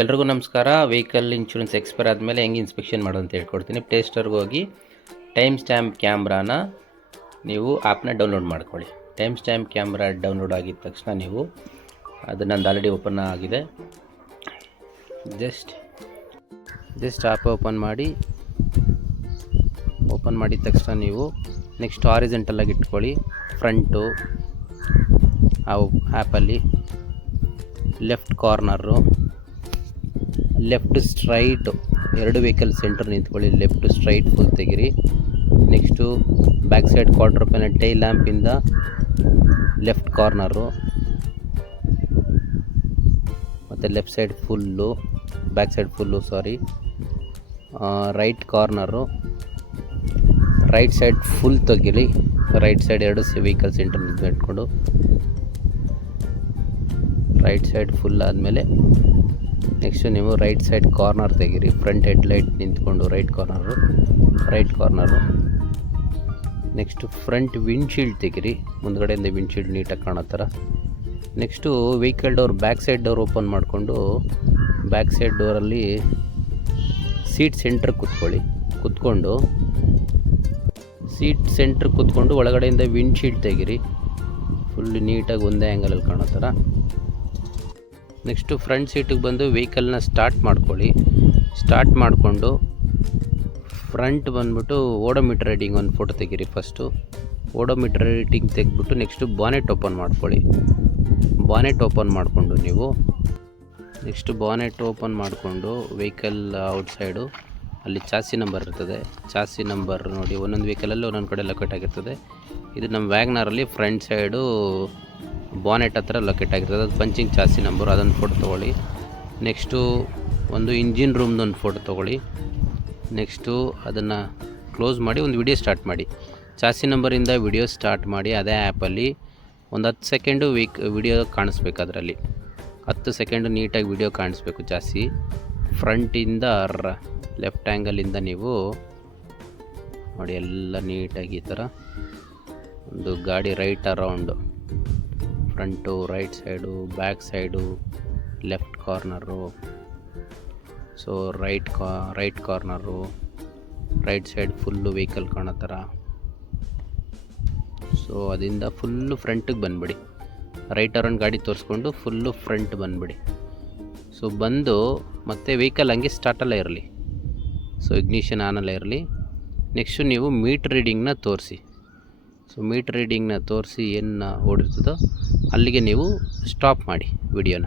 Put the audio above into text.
ಎಲ್ರಿಗೂ ನಮಸ್ಕಾರ. Vehicle insurance expire ಆದಮೇಲೆ ಹೆಂಗೆ ಇನ್ಸ್ಪೆಕ್ಷನ್ ಮಾಡೋದು ಅಂತ ಹೇಳ್ಕೊಡ್ತೀನಿ. ಪ್ಲೇಸ್ಟೋರ್ಗೆ ಹೋಗಿ ಟೈಮ್ ಸ್ಟ್ಯಾಂಪ್ ಕ್ಯಾಮ್ರಾನ ನೀವು ಆ್ಯಪ್ನ ಡೌನ್ಲೋಡ್ ಮಾಡ್ಕೊಳ್ಳಿ. ಟೈಮ್ ಸ್ಟ್ಯಾಂಪ್ ಕ್ಯಾಮ್ರಾ ಡೌನ್ಲೋಡ್ ಆಗಿದ ತಕ್ಷಣ ನೀವು ಅದು ನಂದು ಆಲ್ರೆಡಿ ಓಪನ್ ಆಗಿದೆ. ಜಸ್ಟ್ ಆ್ಯಪ್ ಓಪನ್ ಮಾಡಿದ ತಕ್ಷಣ ನೀವು ನೆಕ್ಸ್ಟ್ ಹಾರಿಜೆಂಟಲಾಗಿ ಇಟ್ಕೊಳ್ಳಿ. ಫ್ರಂಟು ಆ ಆ್ಯಪಲ್ಲಿ ಲೆಫ್ಟ್ ಕಾರ್ನರು, ಲೆಫ್ಟ್ ಸ್ಟ್ರೈಟು, ಎರಡು ವೆಹಿಕಲ್ ಸೆಂಟರ್ ನಿಂತ್ಕೊಳ್ಳಿ. ಲೆಫ್ಟ್ ಸ್ಟ್ರೈಟ್ ಫುಲ್ ತೆಗಿರಿ. Next back side quarter panel tail ಲ್ಯಾಂಪಿಂದ ಲೆಫ್ಟ್ ಕಾರ್ನರು, ಮತ್ತು left side full, back side full right corner, right side full ತೆಗಿರಿ. ರೈಟ್ ಸೈಡ್ ಎರಡು vehicle centre ಇಟ್ಕೊಂಡು right side full ಆದಮೇಲೆ next ನೀವು right side corner ತೆಗೀರಿ. Front headlight ನಿಂತ್ಕೊಂಡು right corner. Next front windshield ತೆಗೀರಿ, ಮುಂದ್ಗಡೆಯಿಂದ windshield ನೀಟಾಗಿ ಕಾಣೋ ಥರ. Next vehicle door back side door open ಮಾಡಿಕೊಂಡು ಬ್ಯಾಕ್ ಸೈಡ್ ಡೋರಲ್ಲಿ ಸೀಟ್ ಸೆಂಟ್ರ್ ಕುತ್ಕೊಂಡು ಒಳಗಡೆಯಿಂದ ವಿಂಡ್ಶೀಲ್ಡ್ ತೆಗೀರಿ. ಫುಲ್ ನೀಟಾಗಿ ಒಂದೇ ಆ್ಯಂಗಲಲ್ಲಿ ಕಾಣೋ ಥರ. ನೆಕ್ಸ್ಟು ಫ್ರಂಟ್ ಸೀಟಿಗೆ ಬಂದು ವೆಹಿಕಲ್ನ ಸ್ಟಾರ್ಟ್ ಮಾಡಿಕೊಂಡು ಫ್ರಂಟ್ ಬಂದ್ಬಿಟ್ಟು ಓಡೋಮೀಟರ್ ರೀಡಿಂಗ್ ಒಂದು ಫೋಟೋ ತೆಗೀರಿ. ಫಸ್ಟು ಓಡೋಮೀಟರ್ ರೀಡಿಂಗ್ ತೆಗೆದ್ಬಿಟ್ಟು ನೆಕ್ಸ್ಟು ಬಾನೆಟ್ ಓಪನ್ ಮಾಡ್ಕೊಳ್ಳಿ. ಬಾನೆಟ್ ಓಪನ್ ಮಾಡಿಕೊಂಡು ನೀವು ನೆಕ್ಸ್ಟು ಬಾನೆಟ್ ಓಪನ್ ಮಾಡಿಕೊಂಡು ವೆಹಿಕಲ್ ಔಟ್ಸೈಡು ಅಲ್ಲಿ ಚಾಸಿ ನಂಬರ್ ಇರ್ತದೆ. ಚಾಸಿ ನಂಬರ್ ನೋಡಿ, ಒಂದೊಂದು ವೆಹಿಕಲಲ್ಲಿ ಒಂದೊಂದು ಕಡೆ ಲೊಕೇಟ್ ಆಗಿರ್ತದೆ. ಇದು ನಮ್ಮ ವ್ಯಾಗ್ನರಲ್ಲಿ ಫ್ರಂಟ್ ಸೈಡು ಬಾನೆಟ್ ಹತ್ರ ಲೊಕೇಟ್ ಆಗಿರ್ತದೆ. ಅದು ಪಂಚಿಂಗ್ ಚಾಸಿ ನಂಬರು, ಅದೊಂದು ಫೋಟೋ ತೊಗೊಳ್ಳಿ. ನೆಕ್ಸ್ಟು ಒಂದು ಇಂಜಿನ್ ರೂಮ್ದೊಂದು ಫೋಟೋ ತೊಗೊಳ್ಳಿ. ನೆಕ್ಸ್ಟು ಅದನ್ನು ಕ್ಲೋಸ್ ಮಾಡಿ ಒಂದು ವಿಡಿಯೋ ಸ್ಟಾರ್ಟ್ ಮಾಡಿ. ಚಾಸಿ ನಂಬರಿಂದ ವಿಡಿಯೋ ಸ್ಟಾರ್ಟ್ ಮಾಡಿ ಅದೇ ಆ್ಯಪಲ್ಲಿ ಒಂದು 10 ಸೆಕೆಂಡು ವಿಡಿಯೋ ಕಾಣಿಸ್ಬೇಕು. ಅದರಲ್ಲಿ 10 ಸೆಕೆಂಡು ನೀಟಾಗಿ ವಿಡಿಯೋ ಕಾಣಿಸ್ಬೇಕು. ಚಾಸಿ ಫ್ರಂಟಿಂದ ಲೆಫ್ಟ್ ಆ್ಯಂಗಲಿಂದ ನೀವು ನೋಡಿ ಎಲ್ಲ ನೀಟಾಗಿ ಈ ಥರ ಒಂದು ಗಾಡಿ right around, front, right side, back side, left corner, so right corner, right side full vehicle ಕಾಣೋ ಥರ. ಸೊ ಅದರಿಂದ ಫುಲ್ಲು ಫ್ರಂಟಿಗೆ ಬಂದುಬಿಡಿ. ರೈಟ್ ಅರೌಂಡ್ ಗಾಡಿ ತೋರಿಸ್ಕೊಂಡು ಫುಲ್ಲು ಫ್ರಂಟ್ ಬಂದುಬಿಡಿ. ಸೊ ಬಂದು ಮತ್ತೆ ವೆಹಿಕಲ್ ಹಂಗೆ ಸ್ಟಾರ್ಟಲ್ಲೇ ಇರಲಿ. ಸೊ ಇಗ್ನಿಷನ್ ಆನಲ್ಲೇ ಇರಲಿ. ನೆಕ್ಸ್ಟು ನೀವು ಮೀಟ್ರ್ ರೀಡಿಂಗ್ನ ತೋರಿಸಿ. ಸೊ ಮೀಟ್ರ್ ರೀಡಿಂಗ್ನ ತೋರಿಸಿ ಏನು ಓಡಿರ್ತದೋ ಅಲ್ಲಿಗೆ ನೀವು ಸ್ಟಾಪ್ ಮಾಡಿ ವಿಡಿಯೋನ.